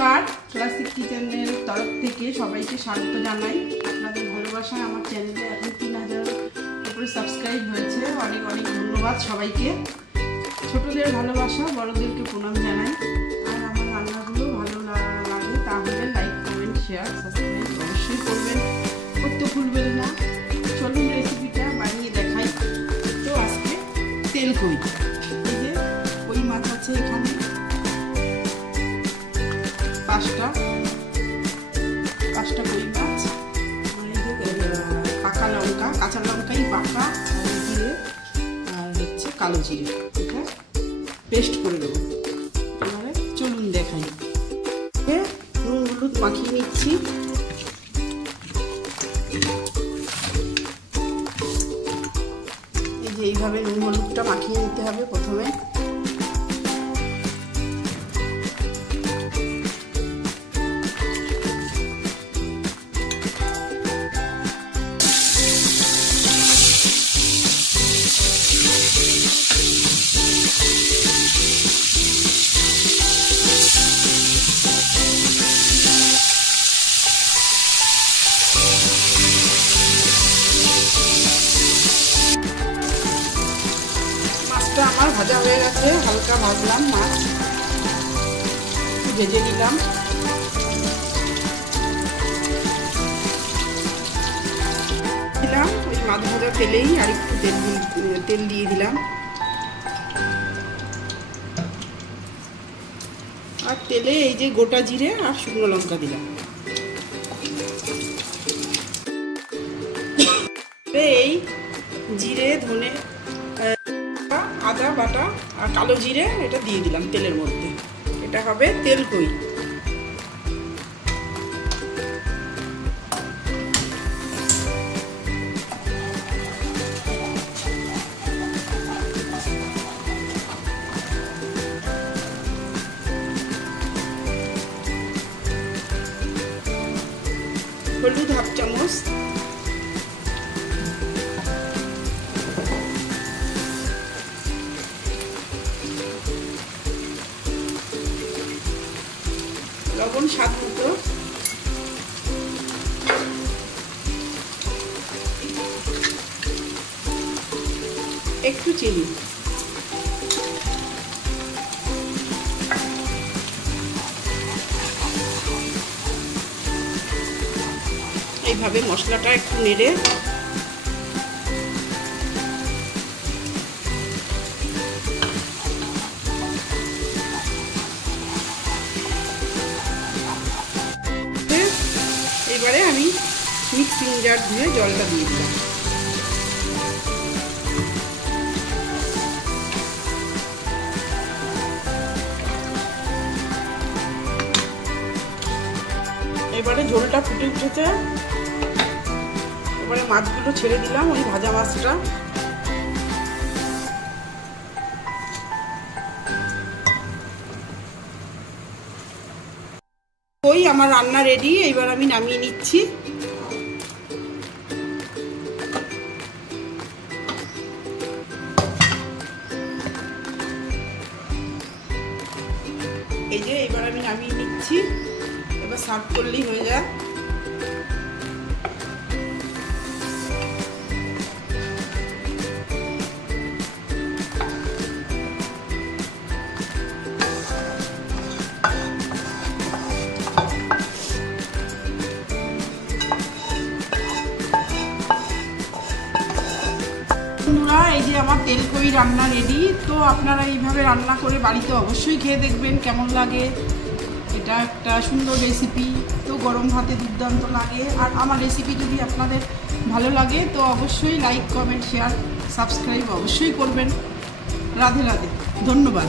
নমস্কার, ক্লাসিক কিচেনের তরফ থেকে সবাইকে স্বাগত জানাই। আপনাদের ভালোবাসায় আমার চ্যানেলে এখন 3000 উপরে সাবস্ক্রাইব হয়েছে। অনেক অনেক ধন্যবাদ সবাইকে। ছোটদের ভালোবাসা, বড়দেরকে প্রণাম জানাই। আর আমার রান্নাগুলো ভালো লাগে তাহলে লাইক, কমেন্ট, শেয়ার, সাবস্ক্রাইব অবশ্যই করবেন, করতে ভুলবেন না। চলুন রেসিপিটা বানিয়ে দেখাই। তো আজকে তেল কই, এই যে কই মাছ আছে এখানে পাঁচটা কই মাছ, পাকা লঙ্কা, কাঁচা লঙ্কাই পাকা, জিরে আর হচ্ছে কালো জিরে, এটা পেস্ট করে দেবো। এবারে চলুন দেখাই। নুন হলুদ মাখিয়ে নিচ্ছি। এই যে এইভাবে নুন হলুদটা মাখিয়ে নিতে হবে প্রথমে। আমার ভাজা হয়ে গেছে, হালকা ভাজলাম মাছ, ভেজে নিলাম। ওই মাছ ভাজা তেলেই আর একটু তেল দিয়ে দিলাম। আর তেলে এই যে গোটা জিরে আর শুকনো লঙ্কা দিলাম। এই জিরে, ধনে, আদা বাটা আর কালো জিরে এটা দিয়ে দিলাম তেলের মধ্যে। এটা হবে তেল কই। হলুদ হাফ চামচ, লবণ স্বাদ মতো, একটু চিনি, এইভাবে মশলাটা একটু নেড়ে এবারে আমি মিক্সিং জার ধুয়ে জলটা দিয়ে দিলাম। এবারে ঝোলটা ফুটে উঠেছে, এবারে মাছগুলো ছেড়ে দিলাম, ওই ভাজা মাছটা। ওই আমার রান্না রেডি, এইবার আমি নামিয়ে নিচ্ছি। এই যে এবার আমি নামিয়ে নিচ্ছি, এবার সার্ভ করলেই হয়ে যায়। এই যে আমার তেল কই রান্না রেডি। তো আপনারা এইভাবে রান্না করে বাড়িতে অবশ্যই খেয়ে দেখবেন কেমন লাগে। এটা একটা সুন্দর রেসিপি, তো গরম ভাতে দুর্দান্ত লাগে। আর আমার রেসিপি যদি আপনাদের ভালো লাগে তো অবশ্যই লাইক, কমেন্ট, শেয়ার, সাবস্ক্রাইব অবশ্যই করবেন। রাধে রাধে, ধন্যবাদ।